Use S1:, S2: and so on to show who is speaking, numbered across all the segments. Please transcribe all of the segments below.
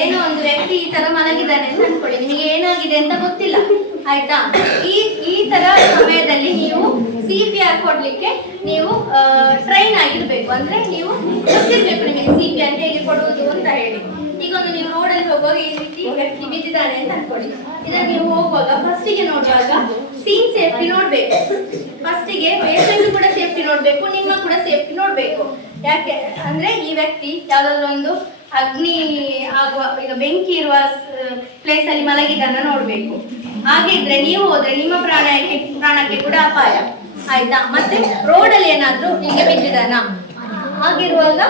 S1: ಏನೋ ಒಂದು ವ್ಯಕ್ತಿ ಈ ತರ ಮಲಗಿದ್ದಾನೆ ಅಂತ ಅನ್ಕೊಳ್ಳಿ. ನಿಮಗೆ ಏನಾಗಿದೆ ಅಂತ ಗೊತ್ತಿಲ್ಲ. ಆಯ್ತಾ? ಈ ಈ ತರ ಸಮಯದಲ್ಲಿ ನೀವು ಸಿ ಪಿ ಆರ್ ಕೊಡ್ಲಿಕ್ಕೆ ನೀವು ಟ್ರೈನ್ ಆಗಿರ್ಬೇಕು. ಅಂದ್ರೆ ನೀವು ಗೊತ್ತಿರ್ಬೇಕು ನಿಮಗೆ ಸಿ ಪಿ ಆರ್ ಹೇಗೆ ಕೊಡುವುದು ಅಂತ ಹೇಳಿ. ಈಗ ಒಂದು ನೀವು ರೋಡಲ್ಲಿ ಹೋಗುವಾಗ ಈ ರೀತಿ ವ್ಯಕ್ತಿ ಬಿದ್ದಿದ್ದಾನೆ ಅಂತ ಅನ್ಕೊಳ್ಳಿ. ಇದನ್ನ ನೀವು ಹೋಗುವಾಗ ಫಸ್ಟಿಗೆ ನೋಡುವಾಗ ಸೀನ್ ಸೇಫ್ಟಿ ನೋಡ್ಬೇಕು. ಫಸ್ಟಿಗೆ ಪೇಷಂಟ್ ಕೂಡ ಸೇಫ್ಟಿ ನೋಡ್ಬೇಕು, ನಿಮ್ಮ ಕೂಡ ಸೇಫ್ಟಿ ನೋಡ್ಬೇಕು. ಯಾಕೆ? ಅಂದ್ರೆ ಈ ವ್ಯಕ್ತಿ ಯಾವ್ದಾದ್ರು ಒಂದು ಅಗ್ನಿ ಆಗುವ, ಈಗ ಬೆಂಕಿ ಇರುವ ಪ್ಲೇಸ್ ಅಲ್ಲಿ ಮಲಗಿದ್ದನ್ನ ನೋಡ್ಬೇಕು. ಹಾಗಿದ್ರೆ ನೀವು ಹೋದ್ರೆ ನಿಮ್ಮ ಪ್ರಾಣ ಪ್ರಾಣಕ್ಕೆ ಕೂಡ ಅಪಾಯ. ಆಯ್ತಾ? ಮತ್ತೆ ರೋಡಲ್ಲಿ ಏನಾದ್ರೂ ನಿಮಗೆ ಬಿದ್ದಿದಾನ? ಹಾಗಿರುವಾಗ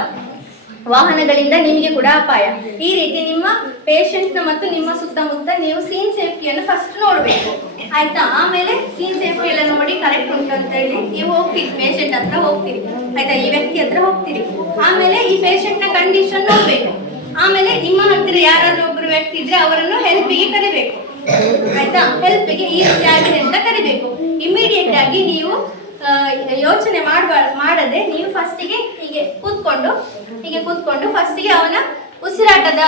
S1: ವಾಹನಗಳಿಂದ ನಿಮಗೆ ಕೂಡ ಅಪಾಯ. ಈ ರೀತಿ ನಿಮ್ಮ ಪೇಷಂಟ್ನ ಮತ್ತು ನಿಮ್ಮ ಸುತ್ತಮುತ್ತ ನೀವು ಸೀನ್ ಸೇಫ್ಟಿಯನ್ನು ಫಸ್ಟ್ ನೋಡಬೇಕು. ಆಯ್ತಾ? ಆಮೇಲೆ ಸೀನ್ ಸೇಫ್ಟಿ ಎಲ್ಲ ನೋಡಿ ಕರೆಕ್ಟ್ ಉಂಟು ಅಂತ ಹೇಳಿ ನೀವು ಹೋಗ್ತೀರಿ ಪೇಷಂಟ್ ಹತ್ರ ಹೋಗ್ತೀರಿ. ಆಯ್ತಾ? ಈ ವ್ಯಕ್ತಿ ಹತ್ರ ಹೋಗ್ತೀರಿ. ಆಮೇಲೆ ಈ ಪೇಷಂಟ್ನ ಕಂಡೀಷನ್ ನೋಡ್ಬೇಕು. ಆಮೇಲೆ ನಿಮ್ಮ ಹತ್ತಿರ ಯಾರಾದ್ರೂ ಒಬ್ಬರು ವ್ಯಕ್ತಿ ಇದ್ರೆ ಅವರನ್ನು ಹೆಲ್ಪಿಗೆ ಕರಿಬೇಕು. ಆಯ್ತಾ? ಹೆಲ್ಪಿಗೆ ಈ ರೀತಿ ಅಂತ ಕರಿಬೇಕು. ಇಮಿಡಿಯೇಟ್ ಆಗಿ ನೀವು ಯೋಚನೆ ಮಾಡಬಾರ್ದು, ಮಾಡದೆ ನೀವು ಫಸ್ಟಿಗೆ ಹೀಗೆ ಕೂತ್ಕೊಂಡು ಹೀಗೆ ಕೂತ್ಕೊಂಡು ಫಸ್ಟಿಗೆ ಅವನ ಉಸಿರಾಟದ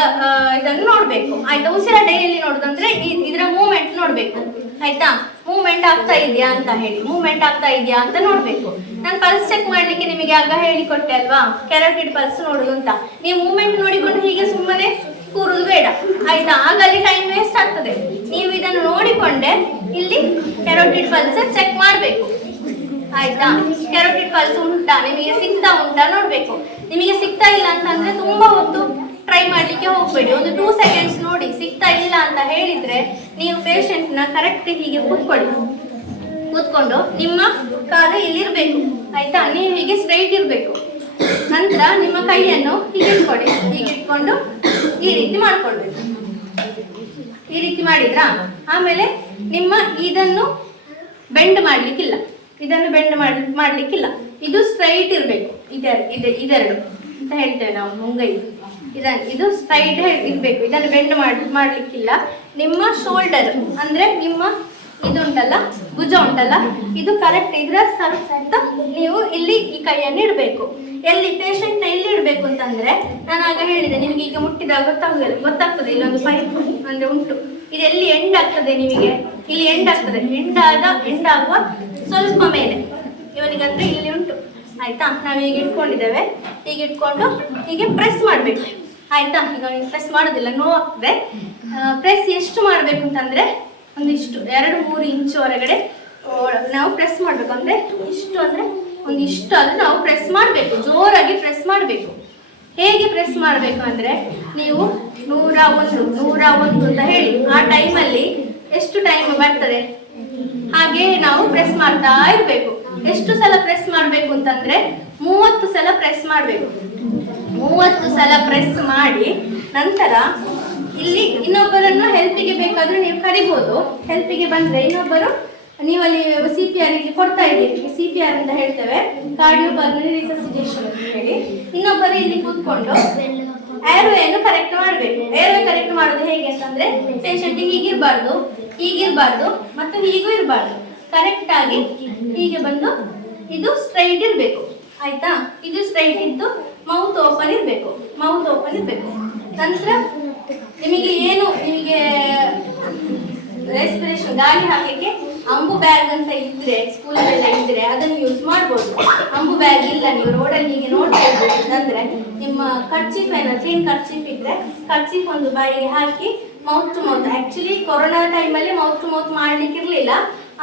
S1: ಇದನ್ನು ನೋಡ್ಬೇಕು. ಆಯ್ತಾ? ಉಸಿರಾಟ ಎಲ್ಲಿ ನೋಡುದಂದ್ರೆ ಇದರ ಮೂವ್ಮೆಂಟ್ ನೋಡ್ಬೇಕು. ಆಯ್ತಾ? ಮೂವ್ಮೆಂಟ್ ಆಗ್ತಾ ಇದೆಯಾ ಅಂತ ಹೇಳಿ. ಮೂವ್ಮೆಂಟ್ ಆಗ್ತಾ ಇದೆಯಾ ಅಂತ ನೋಡ್ಬೇಕು. ನಾನು ಪಲ್ಸ್ ಚೆಕ್ ಮಾಡ್ಲಿಕ್ಕೆ ನಿಮಗೆ ಆಗ ಹೇಳಿಕೊಟ್ಟೆ ಅಲ್ವಾ? ಕ್ಯಾರೋಟಿಡ್ ಪಲ್ಸ್ ನೋಡುದು ಅಂತ. ನೀವು ಮೂವ್ಮೆಂಟ್ ನೋಡಿಕೊಂಡು ಹೀಗೆ ಸುಮ್ಮನೆ ಕೂರುದು ಬೇಡ. ಆಯ್ತಾ? ಆಗ ಅಲ್ಲಿ ಟೈಮ್ ವೇಸ್ಟ್ ಆಗ್ತದೆ. ನೀವು ಇದನ್ನು ನೋಡಿಕೊಂಡೆ ಇಲ್ಲಿ ಕ್ಯಾರೋಟಿಡ್ ಪಲ್ಸ್ ಚೆಕ್ ಮಾಡಬೇಕು. ಆಯ್ತಾ? ಕ್ಯಾರೋಟಿಡ್ ಪಲ್ಸ್ ಉಂಟಾ ನಿಮಗೆ ಸಿಗ್ತಾ ಉಂಟಾ? ನೋಡ್ಬೇಕು. ನಿಮಗೆ ಸಿಗ್ತಾ ಇಲ್ಲ ಅಂತಂದ್ರೆ ತುಂಬಾ ಹೊತ್ತು ಟ್ರೈ ಮಾಡ್ಲಿಕ್ಕೆ ಹೋಗ್ಬೇಡಿ. ಒಂದು ಟೂ ಸೆಕೆಂಡ್ಸ್ ನೋಡಿ. ಸಿಗ್ತಾ ಇಲ್ಲ ಅಂತ ಹೇಳಿದ್ರೆ ನೀವು ಪೇಷಂಟ್ನ ಕರೆಕ್ಟ್ ಹೀಗೆ ಕೂತ್ಕೊಳ್ಳಿ. ಕೂತ್ಕೊಂಡು ನಿಮ್ಮ ಕಾಲು ಇಲ್ಲಿರ್ಬೇಕು. ಆಯ್ತಾ? ನೀವು ಹೀಗೆ ಸ್ಟ್ರೈಟ್ ಇರ್ಬೇಕು. ನಂತರ ನಿಮ್ಮ ಕೈಯನ್ನು ಹೀಗೆ ಇಟ್ಕೊಳ್ಳಿ. ಹೀಗೆ ಇಟ್ಕೊಂಡು ಈ ರೀತಿ ಮಾಡ್ಕೊಳ್ಬೇಕು. ಈ ರೀತಿ ಮಾಡಿದ್ರಾ? ಆಮೇಲೆ ನಿಮ್ಮ ಇದನ್ನು ಬೆಂಡ್ ಮಾಡ್ಲಿಕ್ಕಿಲ್ಲ. ಇದನ್ನು ಬೆಂಡ್ ಮಾಡಿ, ಮಾಡ್ಲಿಕ್ಕಿಲ್ಲ. ಇದು ಸ್ಟ್ರೈಟ್ ಇರಬೇಕು. ಇದೆ ಇದೆ, ಇದೆರಡು. ಅಂತ ಹೇಳ್ತೇವೆ ನಾವು, ಮುಂಗೈ. ಇದನ್ನು ಇದು ಸ್ಟ್ರೈಟ್ ಇರಬೇಕು. ಇದನ್ನು ಬೆಂಡ್ ಮಾಡಿ, ಮಾಡ್ಲಿಕ್ಕಿಲ್ಲ. ನಿಮ್ಮ ಶೋಲ್ಡರ್ ಅಂದ್ರೆ ನಿಮ್ಮ ಇದು ಉಂಟಲ್ಲ ಭುಜ ಉಂಟಲ್ಲ? ಇದು ಕರೆಕ್ಟ್ ಇದರ ಸುತ್ತ ನೀವು ಇಲ್ಲಿ ಈ ಕೈಯನ್ನು ಇಡಬೇಕು. ಎಲ್ಲಿ ಪೇಷಂಟ್ನ ಇಲ್ಲಿ ಇಡಬೇಕು ಅಂತಂದ್ರೆ, ನಾನು ಆಗ ಹೇಳಿದೆ, ನಿಮಗೆ ಈಗ ಮುಟ್ಟಿದಾಗ ಗೊತ್ತಾಗುದಿಲ್ಲ, ಗೊತ್ತಾಗ್ತದೆ, ಇಲ್ಲೊಂದು ಪೈಪ್ ಅಂದ್ರೆ ಉಂಟು. ಇದು ಎಲ್ಲಿ ಎಂಡ್ ಆಗ್ತದೆ ನಿಮಗೆ? ಇಲ್ಲಿ ಎಂಡ್ ಆಗ್ತದೆ. ಎಂಡ್ ಆದ ಎಂಡ್ ಆಗುವ ಸ್ವಲ್ಪ ಮೇಲೆ. ಇವನಿಗಂದ್ರೆ ಇಲ್ಲಿ ಉಂಟು. ಆಯ್ತಾ? ನಾವು ಈಗ ಇಟ್ಕೊಂಡಿದ್ದೇವೆ. ಹೀಗೆ ಇಟ್ಕೊಂಡು ಹೀಗೆ ಪ್ರೆಸ್ ಮಾಡಬೇಕು. ಆಯ್ತಾ? ಈಗ ಪ್ರೆಸ್ ಮಾಡೋದಿಲ್ಲ, ನೋವಾಗ್ತದೆ. ಪ್ರೆಸ್ ಎಷ್ಟು ಮಾಡಬೇಕು ಅಂತಂದ್ರೆ ಒಂದಿಷ್ಟು, ಎರಡು ಮೂರು ಇಂಚು ಹೊರಗಡೆ ನಾವು ಪ್ರೆಸ್ ಮಾಡಬೇಕು. ಅಂದ್ರೆ ಇಷ್ಟು ಅಂದ್ರೆ ಒಂದಿಷ್ಟು ಅದು ನಾವು ಪ್ರೆಸ್ ಮಾಡಬೇಕು, ಜೋರಾಗಿ ಪ್ರೆಸ್ ಮಾಡಬೇಕು. ಹೇಗೆ ಪ್ರೆಸ್ ಮಾಡಬೇಕು ಅಂದ್ರೆ, ನೀವು ನೂರ ಒಂದು ನೂರ ಒಂದು ಅಂತ ಹೇಳಿ, ಆ ಟೈಮಲ್ಲಿ ಎಷ್ಟು ಟೈಮ್ ಬರ್ತದೆ? ಹಾಗೆ ನಾವು ಪ್ರೆಸ್ ಮಾಡ್ತಾ ಇರಬೇಕು. ಎಷ್ಟು ಸಲ ಪ್ರೆಸ್ ಮಾಡಬೇಕು ಅಂತಂದ್ರೆ, ಮೂವತ್ತು ಸಲ ಪ್ರೆಸ್ ಮಾಡಬೇಕು. ಮೂವತ್ತು ಸಲ ಪ್ರೆಸ್ ಮಾಡಿ ನಂತರ ಇಲ್ಲಿ ಇನ್ನೊಬ್ಬರನ್ನು ಹೆಲ್ಪಿಗೆ ಬೇಕಾದ್ರೆ ನೀವು ಕರಿಬಹುದು ಹೆಲ್ಪಿಗೆ ಬಂದ್ರೆ ಇನ್ನೊಬ್ಬರು ನೀವು ಅಲ್ಲಿ ಸಿ ಪಿ ಆರ್ ಕೊಡ್ತಾ ಇದ್ದೀರಿ. ಸಿ ಪಿ ಆರ್ ಅಂತ ಹೇಳ್ತೇವೆ. ಕಾರ್ಡಿಯೋ ಪಲ್ಮನರಿ ರಿಸಸಿಟೇಷನ್ ಅಂತ ಹೇಳಿ. ಇನ್ನೊಬ್ಬರು ಇಲ್ಲಿ ಕೂತ್ಕೊಂಡು ಏರ್ವೇಯನ್ನು ಕರೆಕ್ಟ್ ಮಾಡಬೇಕು. ಏರ್ವೇ ಕರೆಕ್ಟ್ ಮಾಡೋದು ಹೇಗೆ ಅಂತಂದ್ರೆ ಪೇಷಂಟ್ ಹೀಗಿರ್ಬಾರ್ದು ಹೀಗಿರ್ಬಾರ್ದು ಮತ್ತು ಹೀಗೂ ಇರಬಾರ್ದು. ಕರೆಕ್ಟ್ ಆಗಿ ಹೀಗೆ ಬಂದು ಇದು ಸ್ಟ್ರೈಟ್ ಇರಬೇಕು. ಆಯ್ತಾ? ಇದು ಸ್ಟ್ರೈಟ್ ಇದ್ದು ಮೌತ್ ಓಪನ್ ಇರಬೇಕು. ಮೌತ್ ಓಪನ್ ಇರಬೇಕು. ನಂತರ ನಿಮಗೆ ಏನು, ನಿಮಗೆ ರೆಸ್ಪಿರೇಷನ್ ಗಾಳಿ ಹಾಕಲಿಕ್ಕೆ ಅಂಬು ಬ್ಯಾಗ್ ಅಂತ ಇದ್ರೆ, ಸ್ಕೂಲಲ್ಲೆಲ್ಲ ಇದ್ರೆ ಅದನ್ನು ಯೂಸ್ ಮಾಡ್ಬೋದು. ಅಂಬು ಬ್ಯಾಗ್ ಇಲ್ಲ, ನೀವು ರೋಡಲ್ಲಿ ಹೀಗೆ ನೋಡ್ತಾ ಅಂತಂದ್ರೆ ನಿಮ್ಮ ಕರ್ಚೀಫ್ ಏನಾದ್ರು ಕ್ಲೀನ್ ಕರ್ಚೀಫ್ ಇದ್ರೆ ಕರ್ಚೀಫ್ ಒಂದು ಬಾಯಿಗೆ ಹಾಕಿ mouth to mouth actually corona ಟೈಮಲ್ಲಿ ಮೌತ್ ಟು ಮೌತ್ ಮಾಡ್ಲಿಕ್ಕೆ ಇರಲಿಲ್ಲ.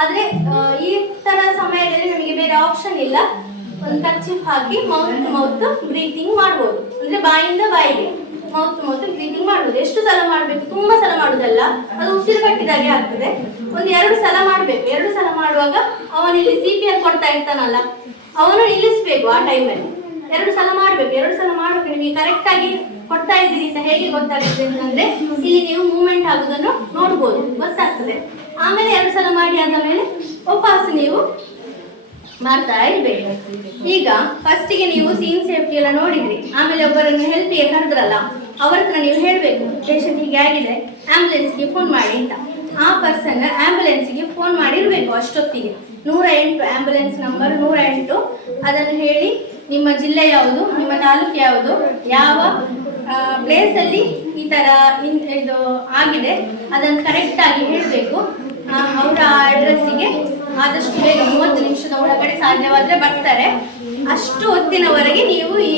S1: ಆದ್ರೆ ಈ ತರ ಸಮಯದಲ್ಲಿ ನಮಗೆ ಬೇರೆ ಆಪ್ಷನ್ ಇಲ್ಲ. ಒಂದು ಕರ್ಚೀಫ್ ಹಾಕಿ ಮೌತ್ ಟು ಮೌತ್ ಬ್ರೀತಿಂಗ್ ಮಾಡ್ಬೋದು. ಅಂದ್ರೆ ಬಾಯಿಂದ ಬಾಯಿಗೆ. ಮೌತ್ ಮೌತ್ ಬ್ರೀತಿಂಗ್ ಮಾಡುದು ಎಷ್ಟು ಸಲ ಮಾಡ್ಬೇಕು? ತುಂಬಾ ಸಲ ಮಾಡುದಲ್ಲ ಅದು ಉಸಿರು ಕಟ್ಟಿದಾಗೆ ಆಗ್ತದೆ. ಒಂದು ಎರಡು ಸಲ ಮಾಡ್ಬೇಕು. ಎರಡು ಸಲ ಮಾಡುವಾಗ ಅವನಿಲ್ಲಿ ಸಿ ಪಿ ಆರ್ ಕೊಡ್ತಾ ಇರ್ತಾನಲ್ಲ, ಅವನು ನಿಲ್ಲಿಸ್ಬೇಕು ಆ ಟೈಮಲ್ಲಿ ಎರಡು ಸಲ ಮಾಡ್ಬೇಕು. ಎರಡು ಸಲ ಮಾಡ್ಬೇಕು ನಿಮಗೆ ಕರೆಕ್ಟ್ ಆಗಿ ಕೊಡ್ತಾ ಇದ್ದೀರಿ ಅಂತ ಹೇಗೆ ಗೊತ್ತಾಗುತ್ತೆ ಅಂತಂದ್ರೆ, ಇಲ್ಲಿ ನೀವು ಮೂವ್ಮೆಂಟ್ ಆಗುದನ್ನು ನೋಡ್ಬೋದು. ಗೊತ್ತಾಗ್ತದೆ. ಆಮೇಲೆ ಎರಡು ಸಲ ಮಾಡಿ ಆದ ಮೇಲೆ ವಾಪಸ್ ನೀವು ಮಾಡ್ತಾ ಇರ್ಬೇಕು. ಈಗ ಫಸ್ಟಿಗೆ ನೀವು ಸೀನ್ ಸೇಫ್ಟಿ ಎಲ್ಲ ನೋಡಿದ್ರಿ. ಆಮೇಲೆ ಒಬ್ಬರನ್ನು ಹೆಲ್ಪಿಗೆ ಕರೆದ್ರಲ್ಲ. ಅವ್ರ ನೀವು ಹೇಳಬೇಕು ಪೇಷಂಟ್ ಹೀಗೆ ಆಗಿದೆ ಆಂಬುಲೆನ್ಸ್ಗೆ ಫೋನ್ ಮಾಡಿ ಅಂತ. ಆ ಪರ್ಸನ್ ಆಂಬುಲೆನ್ಸ್ಗೆ ಫೋನ್ ಮಾಡಿರಬೇಕು ಅಷ್ಟೊತ್ತಿಗೆ. ನೂರ ಎಂಟು ಆಂಬುಲೆನ್ಸ್ ನಂಬರ್ ನೂರ ಎಂಟು. ಅದನ್ನು ಹೇಳಿ, ನಿಮ್ಮ ಜಿಲ್ಲೆ ಯಾವುದು, ನಿಮ್ಮ ತಾಲೂಕು ಯಾವುದು, ಯಾವ ಪ್ಲೇಸಲ್ಲಿ ಈ ಥರ ಇದು ಆಗಿದೆ, ಅದನ್ನು ಕರೆಕ್ಟಾಗಿ ಹೇಳಬೇಕು. ಅವರ ಅಡ್ರೆಸ್ಸಿಗೆ ಆದಷ್ಟು ಬೇಗ ಮೂವತ್ತು ನಿಮಿಷದ ಒಳಗಡೆ ಸಾಧ್ಯವಾದರೆ ಬರ್ತಾರೆ. ಅಷ್ಟು ಹೊತ್ತಿನವರೆಗೆ ನೀವು ಈ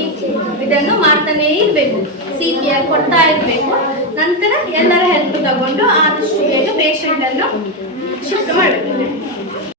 S1: ಕೊಡ್ತಾ ಇರಬೇಕು. ನಂತರ ಎಲ್ಲರ ಹೆಲ್ಪ್ ತಗೊಂಡು ಆದಷ್ಟು ಬೇಗ ಪೇಷಂಟನ್ನು ಶಿಫ್ಟ್ ಮಾಡಬೇಕು.